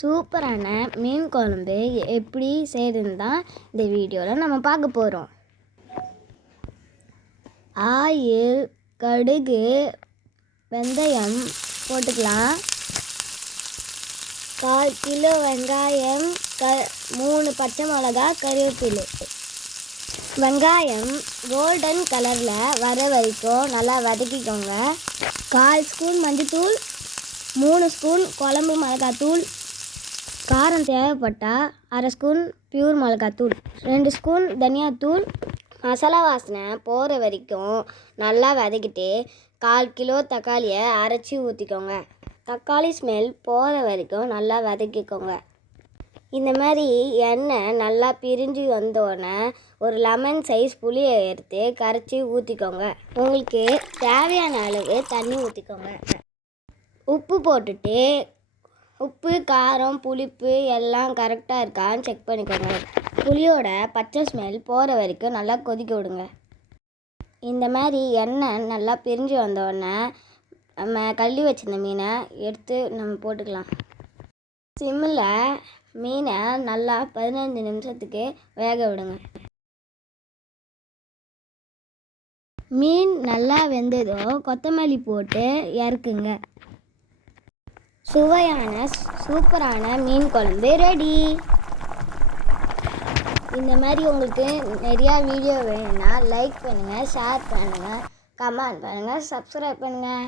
சூப்பரான மீன் குழம்பு எப்படி செய்யுதுன்னு தான் இந்த வீடியோவில் நம்ம பார்க்க போகிறோம் ஆயில் கடுகு வெந்தயம் போட்டுக்கலாம். கால் கிலோ வெங்காயம் க மூணு பச்சை மிளகா கருவேப்பிலை. வெங்காயம் கோல்டன் கலரில் வர வரைக்கும் நல்லா வதக்கிக்கோங்க. கால் ஸ்பூன் மஞ்சத்தூள் மூணு ஸ்பூன் குழம்பு மிளகாத்தூள் காரம் தேவைப்பட்டால் அரை ஸ்பூன் பியூர் மிளகாத்தூள் ரெண்டு ஸ்பூன் தனியாத்தூள் மசாலா வாசனை போகிற வரைக்கும் நல்லா வதக்கிட்டு கால் கிலோ தக்காளியை அரைச்சி ஊற்றிக்கோங்க தக்காளி ஸ்மெல் போகிற வரைக்கும் நல்லா வதக்கிக்கோங்க. இந்த மாதிரி எண்ணெய் நல்லா பிரிஞ்சு வந்தோடனே ஒரு லெமன் சைஸ் புளியை எடுத்து கரைச்சி ஊற்றிக்கோங்க உங்களுக்கு தேவையான அளவு தண்ணி ஊற்றிக்கோங்க உப்பு போட்டுட்டு உப்பு காரம் புளிப்பு எல்லாம் கரெக்டாக இருக்கான்னு செக் பண்ணிக்கோங்க. புளியோட பச்சை ஸ்மெல் போகிற வரைக்கும் நல்லா கொதிக்க விடுங்க. இந்த மாதிரி எண்ணெய் நல்லா பிரிஞ்சு வந்தோடனே நம்ம கள்ளி வச்சிருந்த மீனை எடுத்து நம்ம போட்டுக்கலாம். சிம்மில் மீனை நல்லா பதினஞ்சு நிமிஷத்துக்கு வேக விடுங்க. மீன் நல்லா வெந்ததும் கொத்தமல்லி போட்டு இறக்குங்க. சுவையான சூப்பரான மீன் குழம்பு ரெடி இந்த மாதிரி உங்களுக்கு நிறையா வீடியோ வேணும்னா லைக் பண்ணுங்கள் ஷேர் பண்ணுங்கள் கமெண்ட் பண்ணுங்கள் சப்ஸ்கிரைப் பண்ணுங்கள்